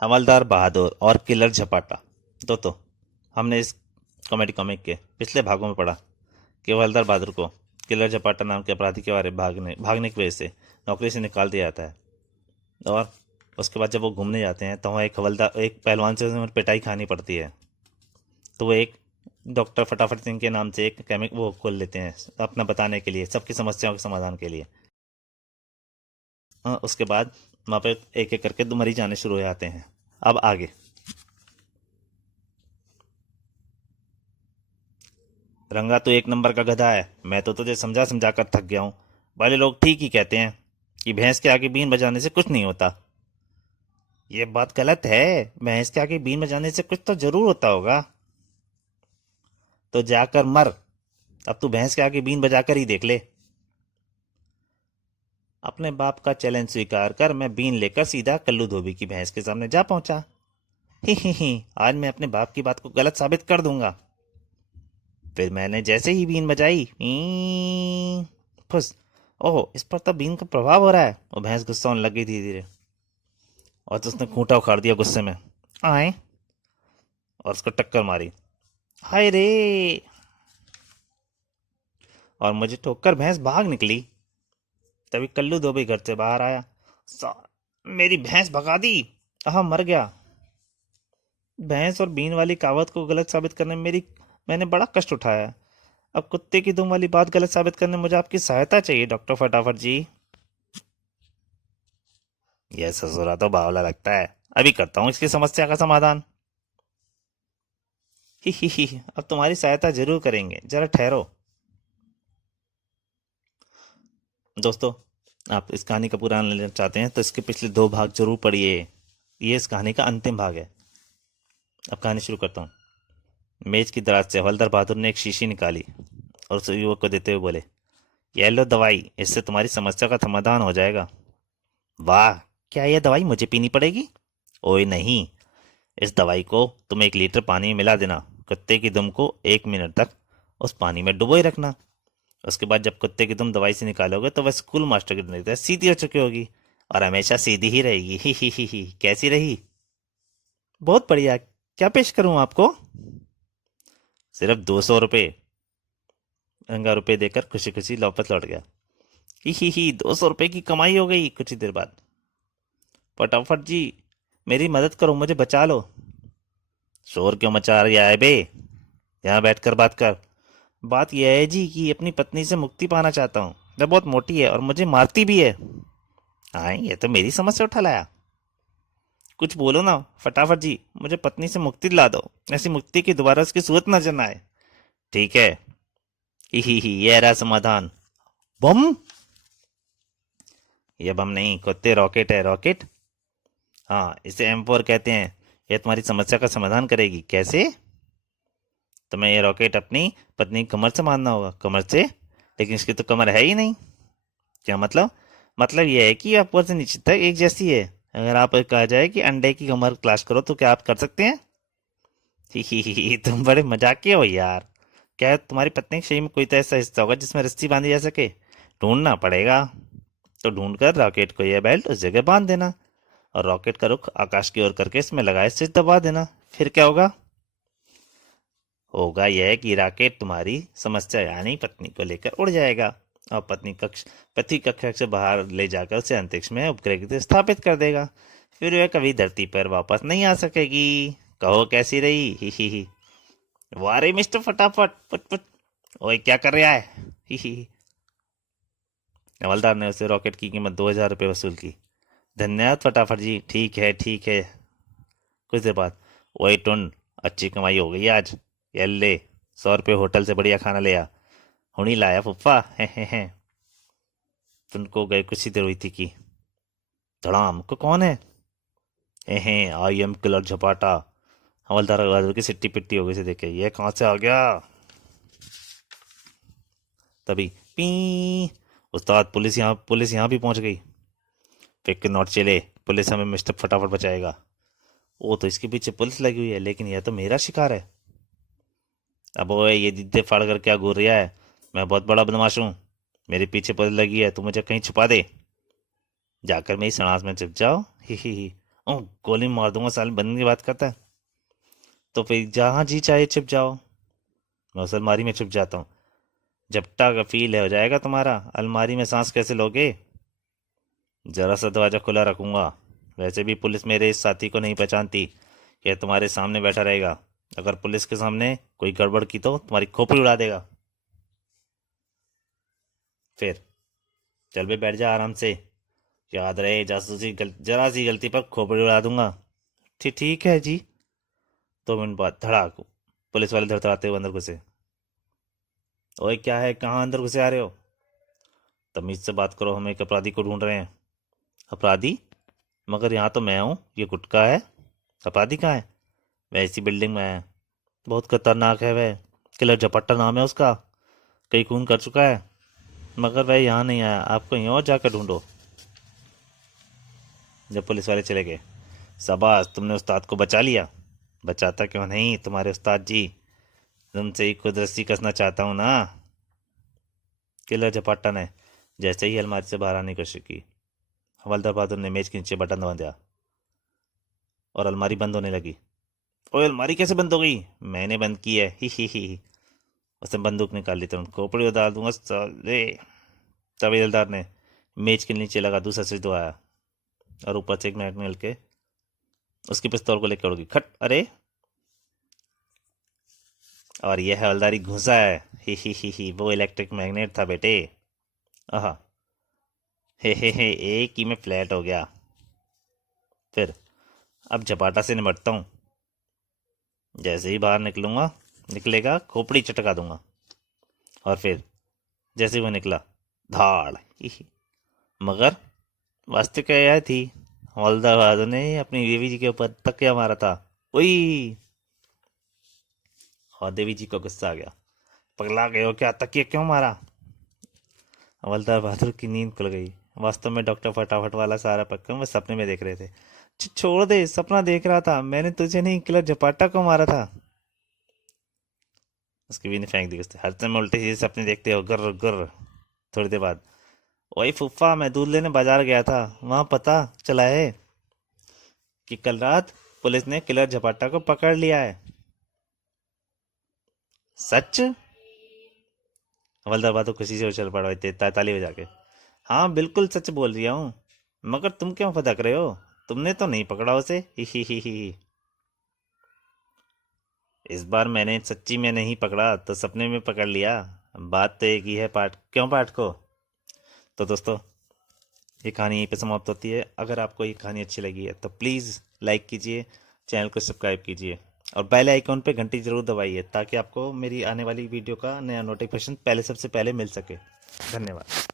हवलदार बहादुर और किलर झपाटा। तो हमने इस कॉमेडी कॉमिक के पिछले भागों में पढ़ा कि हवलदार बहादुर को किलर झपाटा नाम के अपराधी के बारे में भागने की वजह से नौकरी से निकाल दिया जाता है। और उसके बाद जब वो घूमने जाते हैं तो वहाँ एक पहलवान से उन्हें पिटाई खानी पड़ती है। तो वो एक डॉक्टर फटाफट सिंह के नाम से एक केमिक वो खोल लेते हैं अपना बताने के लिए, सबकी समस्याओं के समाधान के लिए। उसके बाद वहाँ पे एक एक करके दो मरीज आने शुरू हो जाते हैं। अब आगे रंगा तो एक नंबर का गधा है। मैं तो तुझे समझा समझा कर थक गया हूँ। वाले लोग ठीक ही कहते हैं कि भैंस के आगे बीन बजाने से कुछ नहीं होता। ये बात गलत है। भैंस के आगे बीन बजाने से कुछ तो जरूर होता होगा। तो जाकर मर। अब तू भैंस के आगे बीन बजाकर ही देख ले। अपने बाप का चैलेंज स्वीकार कर मैं बीन लेकर सीधा कल्लू धोबी की भैंस के सामने जा पहुंचा। ही आज मैं अपने बाप की बात को गलत साबित कर दूंगा। फिर मैंने जैसे ही बीन बजाई, फुस। ओहो, इस पर तो बीन का प्रभाव हो रहा है। वो भैंस गुस्सा होने लग गई धीरे धीरे और तो उसने खूंटा उखाड़ दिया गुस्से में। आए और उसको टक्कर मारी। हाय रे। और मुझे ठोककर भैंस भाग निकली। तभी कल्लू धोबी घर से बाहर आया। मेरी भैंस भगा दी। मर गया। भैंस और बीन वाली कहावत को गलत साबित करने में मैंने बड़ा कष्ट उठाया है। अब कुत्ते की दुम वाली बात गलत साबित करने में मुझे आपकी सहायता चाहिए डॉक्टर फटाफट जी। यह ससुरा तो बावला लगता है। अभी करता हूँ इसकी समस्या का समाधान। ही अब तुम्हारी सहायता जरूर करेंगे, जरा ठहरो। दोस्तों, आप इस कहानी का पूरा आनंद लेना चाहते हैं तो इसके पिछले दो भाग जरूर पढ़िए। ये इस कहानी का अंतिम भाग है। अब कहानी शुरू करता हूँ। मेज की दराज से हवलदार बहादुर ने एक शीशी निकाली और उस युवक को देते हुए बोले, यह लो दवाई, इससे तुम्हारी समस्या का समाधान हो जाएगा। वाह, क्या यह दवाई मुझे पीनी पड़ेगी? ओए नहीं, इस दवाई को तुम 1 लीटर पानी में मिला देना। कुत्ते की दुम को 1 मिनट तक उस पानी में डुबोए रखना। उसके बाद जब कुत्ते की तुम दवाई से निकालोगे तो वह स्कूल मास्टर की तरह सीधी हो चुकी होगी और हमेशा सीधी ही रहेगी। ही कैसी रही? बहुत बढ़िया। क्या पेश करूं आपको? सिर्फ 200 रुपये। रंगा रुपये देकर खुशी खुशी वापस लौट गया। ही 200 रुपये की कमाई हो गई। कुछ ही देर बाद, फटाफट जी मेरी मदद करो, मुझे बचा लो। शोर क्यों मचा रही है बे? यहाँ बैठकर बात कर। बात यह है जी कि अपनी पत्नी से मुक्ति पाना चाहता हूँ। वह बहुत मोटी है और मुझे मारती भी है। हाँ, ये तो मेरी समस्या उठा लाया। कुछ बोलो ना फटाफट जी, मुझे पत्नी से मुक्ति दिला दो। ऐसी मुक्ति की दोबारा उसकी सूरत नजर ना आए। ठीक है। ही ये रहा समाधान। बम? ये बम नहीं कुत्ते, रॉकेट है, रॉकेट। हाँ, इसे M4 कहते हैं। यह तुम्हारी समस्या का समाधान करेगी। कैसे? तुम्हें ये रॉकेट अपनी पत्नी की कमर से मारना होगा। कमर से? लेकिन इसकी तो कमर है ही नहीं। क्या मतलब? मतलब यह है कि ऊपर से नीचे तक एक जैसी है। अगर आप कहा जाए कि अंडे की कमर क्लास करो तो क्या आप कर सकते हैं? तुम बड़े मजाकिया हो यार। क्या तुम्हारी पत्नी के शरीर में कोई तो ऐसा हिस्सा होगा जिसमें रस्सी बांधी जा सके? ढूंढना पड़ेगा। तो ढूंढकर रॉकेट को यह बेल्ट उस जगह बांध देना और रॉकेट का रुख आकाश की ओर करके इसमें लगाए स्विच दबा देना। फिर क्या होगा? होगा यह कि रॉकेट तुम्हारी समस्या यानी पत्नी को लेकर उड़ जाएगा और पृथ्वी कक्षा से बाहर ले जाकर उसे अंतरिक्ष में उपग्रह की तरह स्थापित कर देगा। फिर वह कभी धरती पर वापस नहीं आ सकेगी। कहो कैसी रही? ही वारे मिस्टर फटाफट पुट पुट। ओए क्या कर रहा है? ही हवलदार ने उसे रॉकेट की कीमत 2000 रुपये वसूल की। धन्यवाद फटाफट जी। ठीक है ठीक है। कुछ देर बाद, ओए टुन, अच्छी कमाई हो गई आज। ये ले, 100 रुपये होटल से बढ़िया खाना ले आ। हुणी लाया फुफ्फा। है। तुमको गए कुछ ही देर हुई थी कि धड़ाम को कौन है? हे आई एम किलर झपाटा। हवलदार बहादुर की सिट्टी पिट्टी हो गई से देखे, ये कहाँ से आ गया? तभी पी। उस्ताद, पुलिस यहाँ भी पहुंच गई। फिक्र नॉट चले, पुलिस हमें मिस्टर फटाफट बचाएगा। वो तो इसके पीछे पुलिस लगी हुई है, लेकिन यह तो मेरा शिकार है। अब ओए, ये दिद्दे फाड़ कर क्या घूर रहा है? मैं बहुत बड़ा बदमाश हूँ। मेरे पीछे पुलिस लगी है, तू मुझे कहीं छुपा दे। जाकर मेरी सनास में छिप जाओ। ही ओ गोली मार दूंगा साले, बंदे की बात करता है। तो फिर जहाँ जी चाहे छिप जाओ, मैं उस अलमारी में छिप जाता हूँ। झपटा का फील हो जाएगा तुम्हारा, अलमारी में सांस कैसे लोगे। जरा सा दरवाजा खुला रखूंगा। वैसे भी पुलिस मेरे इस साथी को नहीं पहचानती, यह तुम्हारे सामने बैठा रहेगा। अगर पुलिस के सामने कोई गड़बड़ की तो तुम्हारी खोपड़ी उड़ा देगा। फिर चल बे, बैठ जा आराम से। याद रहे, जरा सी गलती पर खोपड़ी उड़ा दूंगा। ठीक ठीक है जी। 2 मिनट बाद धड़ाक, पुलिस वाले धड़धड़ाते हुए अंदर घुसे। ओए क्या है, कहाँ अंदर घुसे आ रहे हो? तमीज से बात करो, हम एक अपराधी को ढूंढ रहे हैं। अपराधी? मगर यहाँ तो मैं हूँ, ये गुटका है। अपराधी कहाँ है? वह इसी बिल्डिंग में है। बहुत खतरनाक है वह, किलर झपट्टा नाम है उसका, कई खून कर चुका है। मगर वह यहाँ नहीं आया, आप कहीं और जाकर ढूंढो। जब पुलिस वाले चले गए, शाबाश, तुमने उस्ताद को बचा लिया। बचाता क्यों नहीं तुम्हारे उस्ताद जी, तुमसे ही खुद रस्सी कसना चाहता हूँ ना। किलर झपट्टा ने जैसे ही अलमारी से बाहर आने की कोशिश की, हवलदार बहादुर ने मेज के नीचे बटन दबा दिया और अलमारी बंद होने लगी। ओए अलमारी कैसे बंद हो गई? मैंने बंद की है, ही। उसने बंदूक निकाल ली, तुरंत खोपड़ी उतार दूंगा साले। तब हवलदार ने मेज के नीचे लगा दूसरा स्विच दबाया और ऊपर से एक मैग्नेट निकल के उसकी पिस्तौल को लेकर उड़ गई। खट, अरे! और यह हवलदारी घुसा है, ही, वो इलेक्ट्रिक मैग्नेट था बेटे। आहा, हे, एक ही में फ्लैट हो गया। फिर अब झपाटा से निपटता हूँ। जैसे ही बाहर निकलेगा खोपड़ी चटका दूंगा। और फिर जैसे ही वो निकला, धाड़, ही। मगर वास्तविक यह थी, हवलदार बहादुर ने अपनी देवी जी के ऊपर तकिया मारा था। वही। और देवी जी को गुस्सा आ गया। पगला गए हो क्या, तकिया क्यों मारा? हवलदार बहादुर की नींद खुल गई। वास्तव में डॉक्टर फटाफट वाला सारा पक्कम वो सपने में देख रहे थे। छोड़ दे, सपना देख रहा था, मैंने तुझे नहीं, किलर झपाटा को मारा था। उसकी बीवी ने फेंक दी। उसने, हर समय उल्टे सीधे सपने देखते हो, गुर्र गुर्र। थोड़ी देर बाद, वही फूफा, मैं दूध लेने बाजार गया था, वहां पता चला है कि कल रात पुलिस ने किलर झपाटा को पकड़ लिया है। सच? हवलदार बहादुर खुशी से उछल पड़ा ताली बजा के। हाँ बिल्कुल सच बोल रही हूँ। मगर तुम क्यों फदक रहे हो? तुमने तो नहीं पकड़ा उसे, ही। इस बार मैंने सच्ची में नहीं पकड़ा तो सपने में पकड़ लिया। बात तो एक ही है, पाठ क्यों पाठ को। तो दोस्तों, ये कहानी यहीं पे समाप्त होती है। अगर आपको ये कहानी अच्छी लगी है तो प्लीज़ लाइक कीजिए, चैनल को सब्सक्राइब कीजिए और बेल आइकॉन पे घंटी ज़रूर दबाइए ताकि आपको मेरी आने वाली वीडियो का नया नोटिफिकेशन सबसे पहले मिल सके। धन्यवाद।